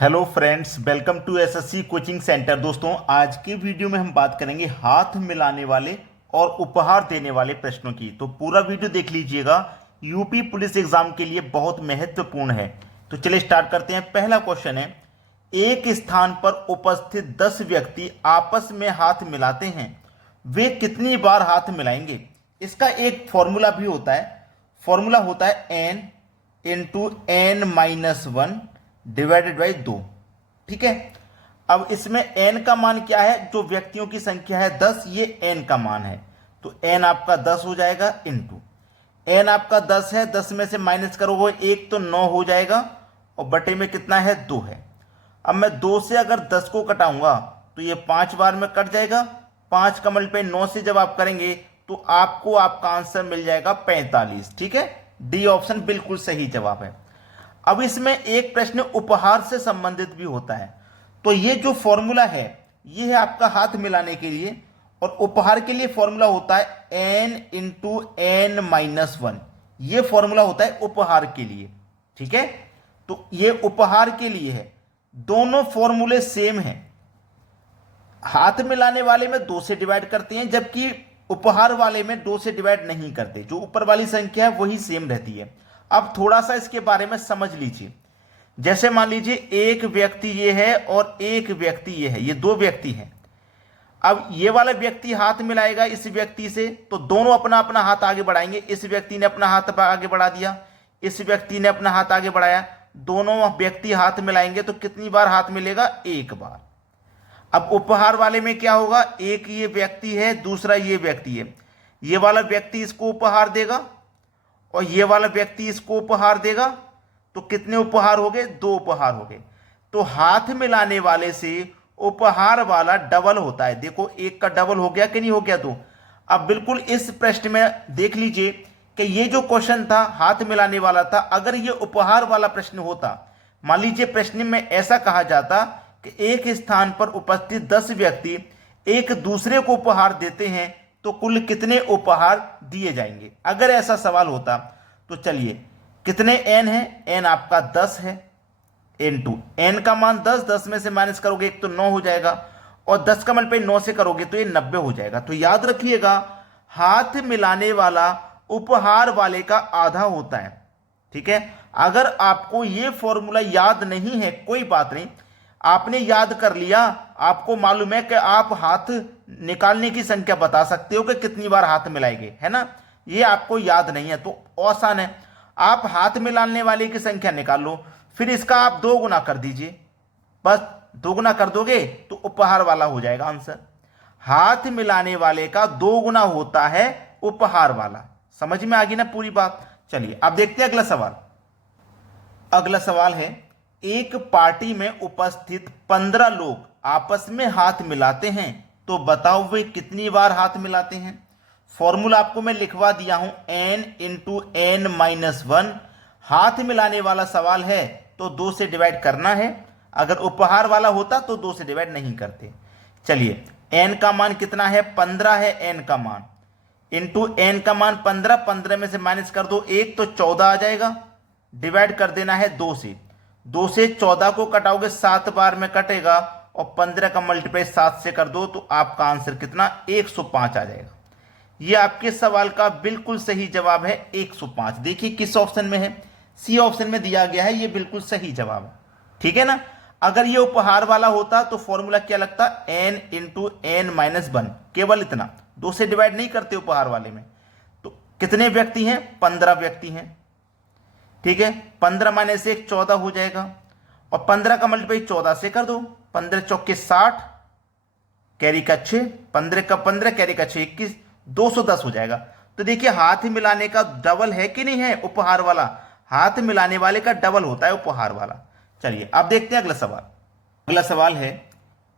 Hello friends, welcome to SSC coaching centre. दोस्तों, आज की वीडियो में हम बात करेंगे हाथ मिलाने वाले और उपहार देने वाले प्रश्नों की। तो पूरा वीडियो देख लीजिएगा, यूपी पुलिस एग्जाम के लिए बहुत महत्वपूर्ण है। तो चलिए स्टार्ट करते हैं। पहला क्वेश्चन है, एक स्थान पर उपस्थित 10 व्यक्ति आपस में हाथ मिलाते हैं, वे कितनी बार हाथ मिलाएंगे? इसका एक फॉर्मूला भी होता है। फॉर्मूला होता है n into n minus one divided by 2। ठीक है। अब इसमें n का मान क्या है? जो व्यक्तियों की संख्या है 10, ये n का मान है। तो n आपका 10 हो जाएगा इंटू n आपका 10 है, 10 में से माइनस करोगे 1 तो 9 हो जाएगा, और बटे में कितना है? 2 है। अब मैं 2 से अगर 10 को कटाऊंगा तो ये 5 बार में कट जाएगा। 5 का मल्टीप्लाई 9 से जब आप करेंगे तो आपको आपका आंसर मिल जाएगा 45। ठीक है, डी ऑप्शन बिल्कुल सही जवाब है। अब इसमें एक प्रश्न उपहार से संबंधित भी होता है। तो ये जो फॉर्मूला है ये है आपका हाथ मिलाने के लिए, और उपहार के लिए फॉर्मूला होता है n into n minus one. ये फॉर्मूला होता है उपहार के लिए। ठीक है, तो ये उपहार के लिए है। दोनों फॉर्मूले सेम हैं। हाथ मिलाने वाले में 2 से डिवाइड करते हैं, जबकि उपहार वाले में 2 से डिवाइड नहीं करते। जो ऊपर वाली संख्या है वही सेम रहती है। अब थोड़ा सा इसके बारे में समझ लीजिए। जैसे मान लीजिए एक व्यक्ति ये है और एक व्यक्ति ये है, ये 2 व्यक्ति हैं। अब ये वाला व्यक्ति हाथ मिलाएगा इस व्यक्ति से, तो दोनों अपना अपना हाथ आगे बढ़ाएंगे। इस व्यक्ति ने अपना हाथ आगे बढ़ा दिया, इस व्यक्ति ने अपना हाथ आगे बढ़ाया, दोनों व्यक्ति हाथ मिलाएंगे तो कितनी बार हाथ मिलेगा? 1 बार। अब उपहार वाले में क्या होगा? एक ये व्यक्ति है, दूसरा ये व्यक्ति है। ये वाला व्यक्ति इसको उपहार देगा और ये वाला व्यक्ति इसको उपहार देगा, तो कितने उपहार हो गए? 2 उपहार हो गए। तो हाथ मिलाने वाले से उपहार वाला डबल होता है। देखो, एक का डबल हो गया कि नहीं हो गया? 2। अब बिल्कुल इस प्रश्न में देख लीजिए कि ये जो क्वेश्चन था हाथ मिलाने वाला था। अगर ये उपहार वाला प्रश्न होता, मान लीजिए प्रश्न में ऐसा कहा जाता कि एक स्थान पर उपस्थित 10 व्यक्ति एक दूसरे को उपहार देते हैं, तो कुल कितने उपहार दिए जाएंगे? अगर ऐसा सवाल होता तो चलिए, कितने n है? n आपका 10 है इंटू n का मान 10, 10 में से माइनस करोगे 1 तो 9 हो जाएगा, और 10 का मल्टीप्लाई 9 से करोगे तो ये 90 हो जाएगा। तो याद रखिएगा, हाथ मिलाने वाला उपहार वाले का आधा होता है। ठीक है, अगर आपको ये फॉर्मूला याद नहीं है कोई बात नहीं, आपने याद कर लिया, आपको मालूम है कि आप हाथ निकालने की संख्या बता सकते हो कि कितनी बार हाथ मिलाएंगे, है ना? ये आपको याद नहीं है तो आसान है, आप हाथ मिलाने वाले की संख्या निकाल लो, फिर इसका आप 2 गुना कर दीजिए। बस 2 गुना कर दोगे तो उपहार वाला हो जाएगा आंसर। हाथ मिलाने वाले का 2 गुना होता है उपहार वाला। समझ में आ गई ना पूरी बात? चलिए अब देखते हैं अगला सवाल। अगला सवाल है, एक पार्टी में उपस्थित 15 लोग आपस में हाथ मिलाते हैं, तो बताओ वे कितनी बार हाथ मिलाते हैं? फॉर्मूला आपको मैं लिखवा दिया हूं, n into n minus one. हाथ मिलाने वाला सवाल है तो 2 से डिवाइड करना है। अगर उपहार वाला होता तो 2 से डिवाइड नहीं करते। चलिए, n का मान कितना है? 15 है n का मान, इंटू n का मान 15, 15 में से माइनस कर दो 1 तो 14 आ जाएगा। डिवाइड कर देना है 2 से। 2 से 14 को कटाओगे 7 बार में कटेगा, और 15 का मल्टीप्लाई 7 से कर दो तो आपका आंसर कितना? 105 आ जाएगा। ये आपके सवाल का बिल्कुल सही जवाब है, 105। देखिए किस ऑप्शन में है? सी ऑप्शन में दिया गया है, ये बिल्कुल सही जवाब है। ठीक है ना? अगर ये उपहार वाला होता तो फॉर्मूला क्या लगता? n into n minus one, केवल इतना। 2 से डिवाइड नहीं करते उपहार वाले में। तो कितने व्यक्ति हैं? 15 व्यक्ति हैं। ठीक है, 15 माइनस 1 14 हो जाएगा, और 15 का मल्टीप्लाई 14 से कर दो। 15 चौके 60, कैरी का 6, 15 का 15, कैरी का 6 21, 210 हो जाएगा। तो देखिए, हाथ मिलाने का डबल है कि नहीं है? उपहार वाला हाथ मिलाने वाले का डबल होता है उपहार वाला। चलिए अब देखते हैं अगला सवाल। अगला सवाल है,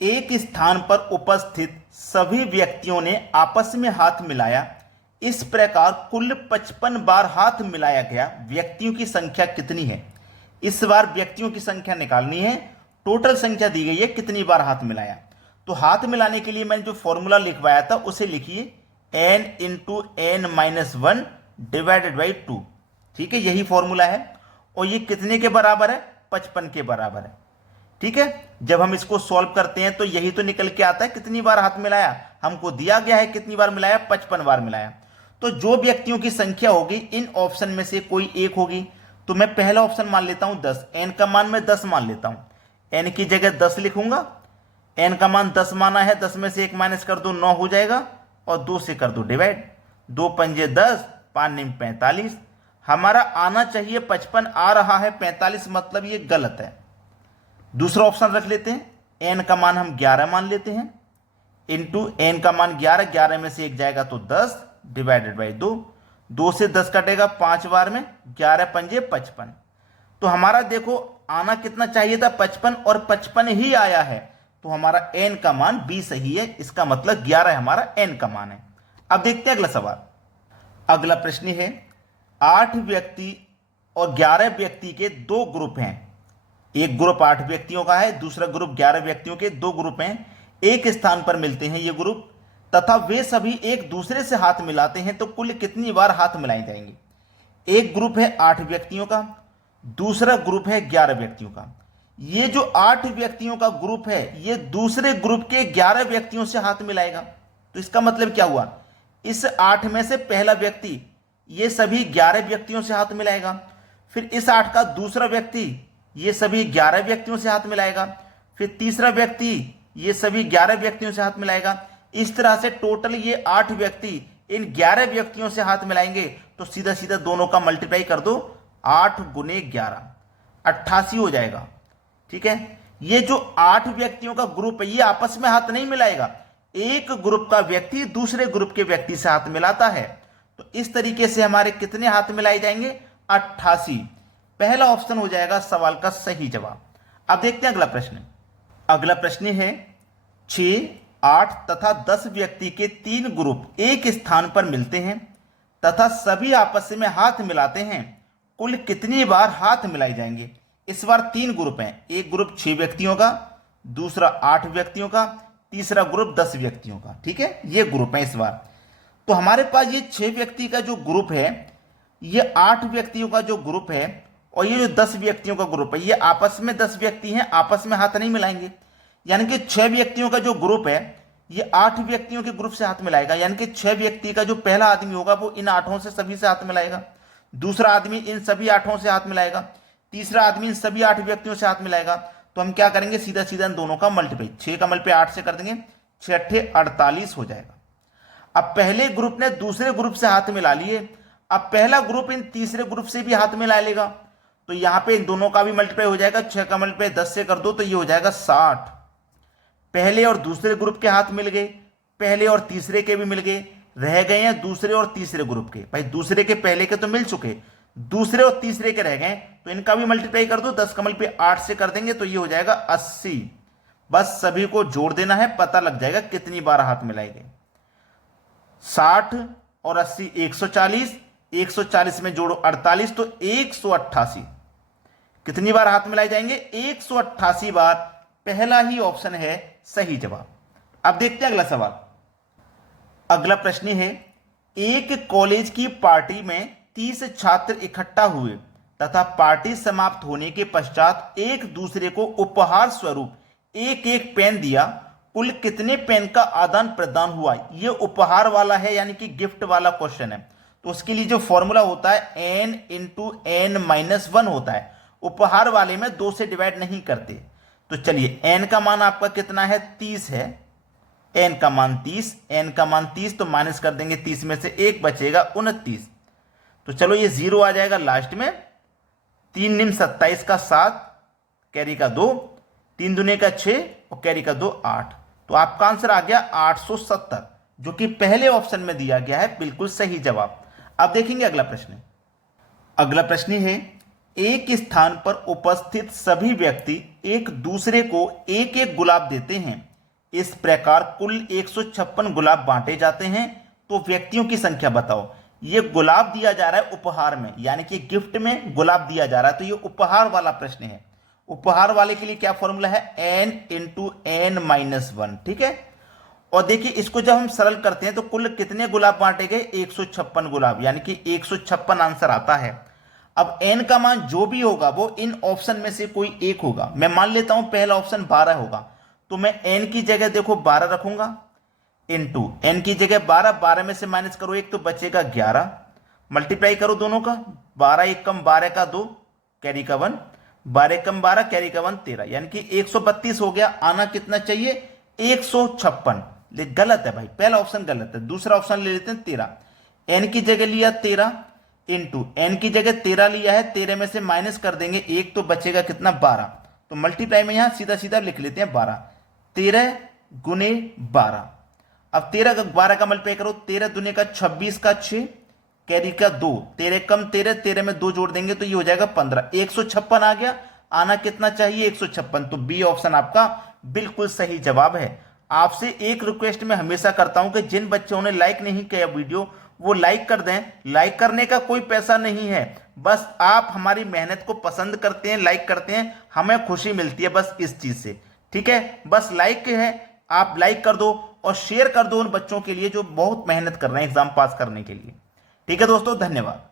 एक स्थान पर उपस्थित सभी व्यक्तियों ने आपस में हाथ मिलाया, इस प्रकार कुल 55 बार हाथ मिलाया गया, व्यक्तियों की संख्या कितनी है? इस बार व्यक्तियों की संख्या निकालनी है। टोटल संख्या दी गई है, कितनी बार हाथ मिलाया। तो हाथ मिलाने के लिए मैंने जो फॉर्मूला लिखवाया था उसे लिखिए, n into n minus one divided by 2। ठीक है, यही फॉर्मूला है, और ये कितने के बराबर है? 55 के बराबर है। ठीक है, जब हम इसको सॉल्व करते हैं तो यही तो निकल के आता है कितनी बार हाथ मिलाया, हमको दिया गया है कितनी बार मिलाया, 55 बार मिलाया। तो जो व्यक्तियों की संख्या होगी इन ऑप्शन में से कोई एक होगी। तो मैं पहला ऑप्शन मान लेता हूं 10, एन का मान मैं 10 मान लेता हूं, एन की जगह 10 लिखूंगा, एन का मान 10 माना है, 10 में से 1 माइनस कर दो 9 हो जाएगा, और 2 से कर दो डिवाइड, 2 पंजे 10, 5 निम 45। हमारा आना चाहिए 55, आ रहा है 45, मतलब ये गलत है। दूसरा ऑप्शन रख लेते हैं, एन का मान हम 11 मान लेते हैं, इंटू एन का मान 11, 11 में से 1 जाएगा तो 10 डिवाइडेड बाई 2, 2 से 10 कटेगा 5 बार में, 11 पंजे 55। तो हमारा देखो आना कितना चाहिए था 55, और 55 ही आया है, तो हमारा एन का मान बी सही है, इसका मतलब 11 हमारा एन का मान है। अब देखते हैं अगला सवाल। अगला प्रश्न है 8 व्यक्ति और 11 व्यक्ति के 2 ग्रुप हैं, एक ग्रुप 8 व्यक्तियों का है, दूसरा ग्रुप 11 व्यक्तियों के, 2 ग्रुप हैं, एक स्थान पर मिलते हैं ये ग्रुप, तथा वे सभी एक दूसरे से हाथ मिलाते हैं, तो कुल कितनी बार हाथ मिलाए जाएंगे। एक ग्रुप है 8 व्यक्तियों का, दूसरा ग्रुप है 11 व्यक्तियों का। ये जो 8 व्यक्तियों का ग्रुप है ये दूसरे ग्रुप के 11 व्यक्तियों से हाथ मिलाएगा। तो इसका मतलब क्या हुआ, इस 8 में से पहला व्यक्ति ये सभी 11 व्यक्तियों से हाथ मिलाएगा, फिर इस 8 का दूसरा व्यक्ति ये सभी 11 व्यक्तियों से हाथ मिलाएगा, फिर तीसरा व्यक्ति ये सभी 11 व्यक्तियों से हाथ मिलाएगा। इस तरह से टोटल ये 8 व्यक्ति इन 11 व्यक्तियों से हाथ मिलाएंगे। तो सीधा सीधा दोनों का मल्टीप्लाई कर दो, 8 गुने 11 88 हो जाएगा। ठीक है, ये जो 8 व्यक्तियों का ग्रुप है ये आपस में हाथ नहीं मिलाएगा, एक ग्रुप का व्यक्ति दूसरे ग्रुप के व्यक्ति से हाथ मिलाता है। तो इस तरीके से हमारे कितने हाथ मिलाए जाएंगे, 88। पहला ऑप्शन हो जाएगा सवाल का सही जवाब। अब देखते हैं अगला प्रश्न। अगला प्रश्न है 6, 8 तथा 10 व्यक्ति के 3 ग्रुप एक स्थान पर मिलते हैं तथा सभी आपस में हाथ मिलाते हैं, कुल कितनी बार हाथ मिलाए जाएंगे। इस बार 3 ग्रुप हैं, एक ग्रुप 6 व्यक्तियों का, दूसरा 8 व्यक्तियों का, तीसरा ग्रुप 10 व्यक्तियों का। ठीक है, ये ग्रुप है इस बार। तो हमारे पास ये 6 व्यक्ति का जो ग्रुप है, ये 8 व्यक्तियों का जो ग्रुप है, और ये जो 10 व्यक्तियों का ग्रुप है, ये आपस में 10 व्यक्ति हैं, आपस में हाथ नहीं मिलाएंगे। यानी कि 6 व्यक्तियों का जो ग्रुप है ये 8 व्यक्तियों के ग्रुप से हाथ मिलाएगा। यानी कि 6 व्यक्ति का जो पहला आदमी होगा वो इन 8 से सभी से हाथ मिलाएगा, दूसरा आदमी इन सभी 8 से हाथ मिलाएगा, तीसरा आदमी इन सभी 8 व्यक्तियों से हाथ मिलाएगा। तो हम क्या करेंगे, सीधा सीधा इन दोनों का मल्टीप्लाई, 6 का मल्टीप्लाई 8 से कर देंगे, 6 8 48 हो जाएगा। अब पहले ग्रुप ने दूसरे ग्रुप से हाथ मिला लिए, अब पहला ग्रुप इन तीसरे ग्रुप से भी हाथ मिला लेगा। तो यहां पे इन दोनों का भी मल्टीप्लाई हो जाएगा, 6 का मल्टीप्लाई 10 से कर दो तो ये हो जाएगा 60। पहले और दूसरे ग्रुप के हाथ मिल गए, पहले और तीसरे के भी मिल गए, रह गए हैं दूसरे और तीसरे ग्रुप के। भाई दूसरे के पहले के तो मिल चुके, दूसरे और तीसरे के रह गए, तो इनका भी मल्टीप्लाई कर दो, 10 का मल्टीप्लाई 8 से कर देंगे तो ये हो जाएगा 80। बस सभी को जोड़ देना है, पता लग जाएगा कितनी बार हाथ मिलाएंगे। 60 और 80 140, 140 में जोड़ो 48 तो 188। कितनी बार हाथ मिलाए जाएंगे, 188 बार। पहला ही ऑप्शन है सही जवाब। अब देखते हैं अगला सवाल। अगला प्रश्न है, एक कॉलेज की पार्टी में 30 छात्र इकट्ठा हुए तथा पार्टी समाप्त होने के पश्चात एक दूसरे को उपहार स्वरूप एक एक पेन दिया, कुल कितने पेन का आदान प्रदान हुआ। यह उपहार वाला है, यानी कि गिफ्ट वाला क्वेश्चन है। तो उसके लिए जो फॉर्मूला होता है n इंटू एन माइनस 1 होता है। उपहार वाले में 2 से डिवाइड नहीं करते। तो चलिए n का मान आपका कितना है, 30 है, n का मान 30, n का मान 30 तो माइनस कर देंगे, 30 में से 1 बचेगा 29। तो चलो ये 0 आ जाएगा लास्ट में, 3 निम 27 का 7, कैरी का 2, 3 दुने का 6 और कैरी का 2 8। तो आपका आंसर आ गया 870, जो कि पहले ऑप्शन में दिया गया है, बिल्कुल सही जवाब। अब देखेंगे अगला प्रश्न। अगला प्रश्न है, एक स्थान पर उपस्थित सभी व्यक्ति एक दूसरे को एक एक गुलाब देते हैं, इस प्रकार कुल 156 गुलाब बांटे जाते हैं, तो व्यक्तियों की संख्या बताओ। ये गुलाब दिया जा रहा है उपहार में, यानी कि गिफ्ट में गुलाब दिया जा रहा है, तो ये उपहार वाला प्रश्न है। उपहार वाले के लिए क्या फॉर्मूला है, n इंटू एन माइनस 1। ठीक है, और देखिए इसको जब हम सरल करते हैं तो कुल कितने गुलाब बांटे गए, 156 गुलाब, यानी कि 156 आंसर आता है। अब n का मान जो भी होगा वो इन ऑप्शन में से कोई एक होगा। मैं मान लेता हूं पहला ऑप्शन 12 होगा, तो मैं n की जगह देखो 12 रखूंगा, इनटू n की जगह 12, 12 में से माइनस करो एक तो बचेगा 11, मल्टीप्लाई करो दोनों का, 12 एक कम 12 का 2 कैरी का 1, 12 कम 12 कैरी का 1 13, यानी कि 132 हो गया। आना कितना चाहिए 156। गलत है भाई, पहला ऑप्शन गलत है, दूसरा ऑप्शन ले लेते हैं 13। एन की जगह लिया 13 इंटू एन की जगह 13 लिया है, 13 में से माइनस कर देंगे एक तो बचेगा कितना 12, तो मल्टीप्लाई में यहां सीधा सीधा लिख लेते हैं 12, 13 गुने 12। अब 13 का 12 का मल्टीप्लाई करो, 13 दुने का 26 का 6 कैरी का 2, 13 कम 13, 13 में 2 जोड़ देंगे तो ये हो जाएगा 15, 156 आ गया। आना कितना चाहिए 156, तो बी ऑप्शन आपका बिल्कुल सही जवाब है। आपसे एक रिक्वेस्ट मैं हमेशा करता हूं कि जिन बच्चों ने लाइक नहीं किया वीडियो वो लाइक कर दें। लाइक करने का कोई पैसा नहीं है, बस आप हमारी मेहनत को पसंद करते हैं, लाइक करते हैं, हमें खुशी मिलती है बस इस चीज से। ठीक है, बस लाइक है, आप लाइक कर दो और शेयर कर दो उन बच्चों के लिए जो बहुत मेहनत कर रहे हैं एग्जाम पास करने के लिए। ठीक है दोस्तों, धन्यवाद।